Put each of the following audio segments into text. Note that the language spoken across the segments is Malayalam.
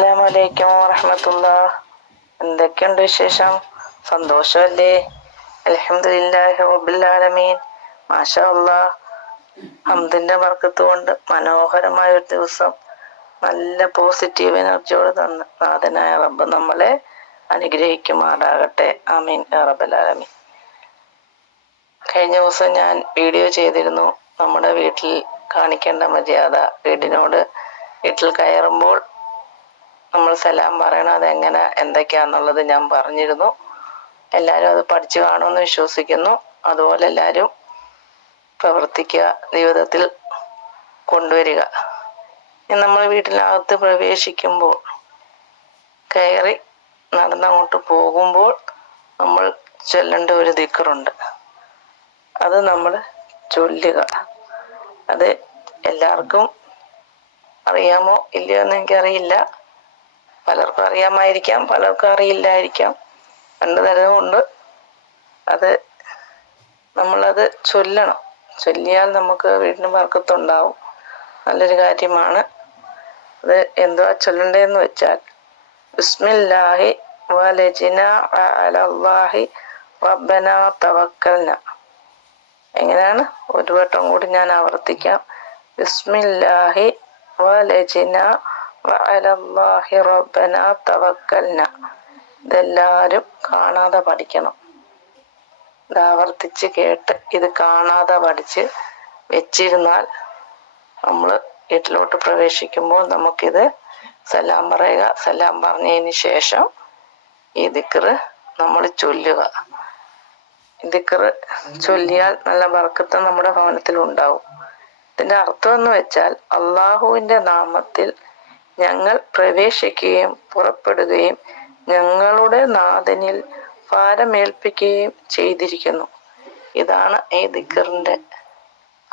അസ്സലാമു അലൈക്കും വറഹ്മത്തുള്ളാഹ്. എന്തൊക്കെയുണ്ട് വിശേഷം? സന്തോഷമല്ലേ? അൽഹംദുലില്ലാഹി റബ്ബിൽ ആലമീൻ. മാഷാ അല്ലാഹ്. ഹംദിന്റെ ബർക്കത്ത് കൊണ്ട് മനോഹരമായ ഒരു ദിവസം നല്ല പോസിറ്റീവ് എനർജിയോട് തന്ന നാഥനായ റബ്ബ് നമ്മളെ അനുഗ്രഹിക്കുമാറാകട്ടെ. ആമീൻ യാ റബ്ബൽ ആലമീൻ. കഴിഞ്ഞ ദിവസം ഞാൻ വീഡിയോ ചെയ്തിരുന്നു. നമ്മുടെ വീട്ടിൽ കാണിക്കേണ്ട മര്യാദ, വീട്ടിൽ കയറുമ്പോൾ നമ്മൾ സലാം പറയണം, അതെങ്ങനെ എന്തൊക്കെയാന്നുള്ളത് ഞാൻ പറഞ്ഞിരുന്നു. എല്ലാവരും അത് പഠിച്ചു കാണുമെന്ന് വിശ്വസിക്കുന്നു. അതുപോലെ എല്ലാവരും പ്രവർത്തിക്കുക, ജീവിതത്തിൽ കൊണ്ടുവരിക. നമ്മൾ വീട്ടിനകത്ത് പ്രവേശിക്കുമ്പോൾ, കയറി നടന്നങ്ങോട്ട് പോകുമ്പോൾ നമ്മൾ ചൊല്ലേണ്ട ഒരു ദിക്റുണ്ട്. അത് നമ്മൾ ചൊല്ലുക. അത് എല്ലാവർക്കും അറിയാമോ ഇല്ലയോ എന്ന് എനിക്കറിയില്ല. പലർക്കും അറിയാമായിരിക്കാം, പലർക്കും അറിയില്ലായിരിക്കാം. രണ്ടു തരമുണ്ട്. അത് നമ്മളത് ചൊല്ലണം. ചൊല്ലിയാൽ നമുക്ക് വീടിന് ബർക്കത്തുണ്ടാവും. നല്ലൊരു കാര്യമാണ്. അത് എന്തുവാ ചൊല്ലണ്ടേന്ന് വെച്ചാൽ, ബിസ്മില്ലാഹി വലജിന അലല്ലാഹി റബ്ബനാ തവക്കൽന. എങ്ങനെയാണ്? ഒരു വട്ടം കൂടി ഞാൻ ആവർത്തിക്കാം. ബിസ്മില്ലാഹി വലജിന വഅലല്ലാഹി റബ്ബനാ തവക്കൽന. ഇതെല്ലാവരും കാണാതെ പഠിക്കണം. ഇത് ആവർത്തിച്ച് കേട്ട് ഇത് കാണാതെ പഠിച്ച് വെച്ചിരുന്നാൽ നമ്മൾ വീട്ടിലോട്ട് പ്രവേശിക്കുമ്പോൾ നമുക്കിത് സലാം പറയുക. സലാം പറഞ്ഞതിന് ശേഷം ഈ ദിക്റ് നമ്മൾ ചൊല്ലുക. ദിക്റ് ചൊല്ലിയാൽ നല്ല ബർക്കത്ത് നമ്മുടെ ഭവനത്തിൽ ഉണ്ടാവും. ഇതിന്റെ അർത്ഥം എന്ന് വെച്ചാൽ, അള്ളാഹുവിന്റെ നാമത്തിൽ ഞങ്ങൾ പ്രവേശിക്കുകയും പുറപ്പെടുകയും ഞങ്ങളുടെ നാഥനിൽ ഭാരമേൽപ്പിക്കുകയും ചെയ്തിരിക്കുന്നു. ഇതാണ് ഈ ദിക്റിന്റെ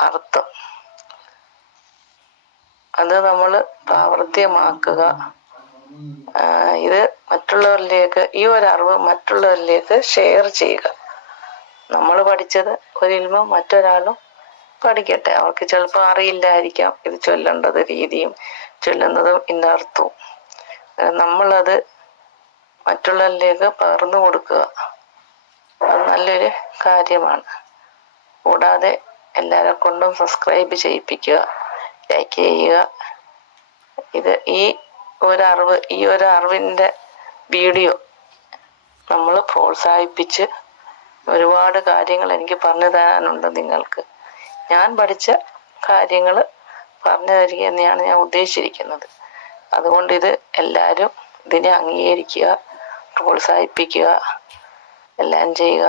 അർത്ഥം. അത് നമ്മൾ പ്രാവർത്തികമാക്കുക. ഇത് മറ്റുള്ളവരിലേക്ക്, ഈ ഒരു അറിവ് മറ്റുള്ളവരിലേക്ക് ഷെയർ ചെയ്യുക. നമ്മൾ പഠിച്ചത് ഒരു ഇൽമ മറ്റൊരാളും പഠിക്കട്ടെ. അവർക്ക് ചിലപ്പോൾ അറിയില്ലായിരിക്കാം ഇത് ചൊല്ലേണ്ടത് രീതിയും ചൊല്ലുന്നതും ഇന്ന അർത്ഥവും. നമ്മളത് മറ്റുള്ളവരിലേക്ക് പകർന്നു കൊടുക്കുക. അത് നല്ലൊരു കാര്യമാണ്. കൂടാതെ എല്ലാവരെ കൊണ്ടും സബ്സ്ക്രൈബ് ചെയ്യിപ്പിക്കുക, ലൈക്ക് ചെയ്യുക. ഇത് ഈ ഒരു അറിവിൻ്റെ വീഡിയോ നമ്മൾ പ്രോത്സാഹിപ്പിച്ച് ഒരുപാട് കാര്യങ്ങൾ എനിക്ക് പറഞ്ഞു തരാനുണ്ട് നിങ്ങൾക്ക്. ഞാൻ പഠിച്ച കാര്യങ്ങൾ പറഞ്ഞു തരിക തന്നെയാണ് ഞാൻ ഉദ്ദേശിച്ചിരിക്കുന്നത്. അതുകൊണ്ട് ഇത് എല്ലാവരും ഇതിനെ അംഗീകരിക്കുക, പ്രോത്സാഹിപ്പിക്കുക, എല്ലാം ചെയ്യുക.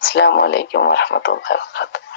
അസ്സലാമു അലൈക്കും വറഹ്മത്തുള്ളാഹി വബറകാതുഹു.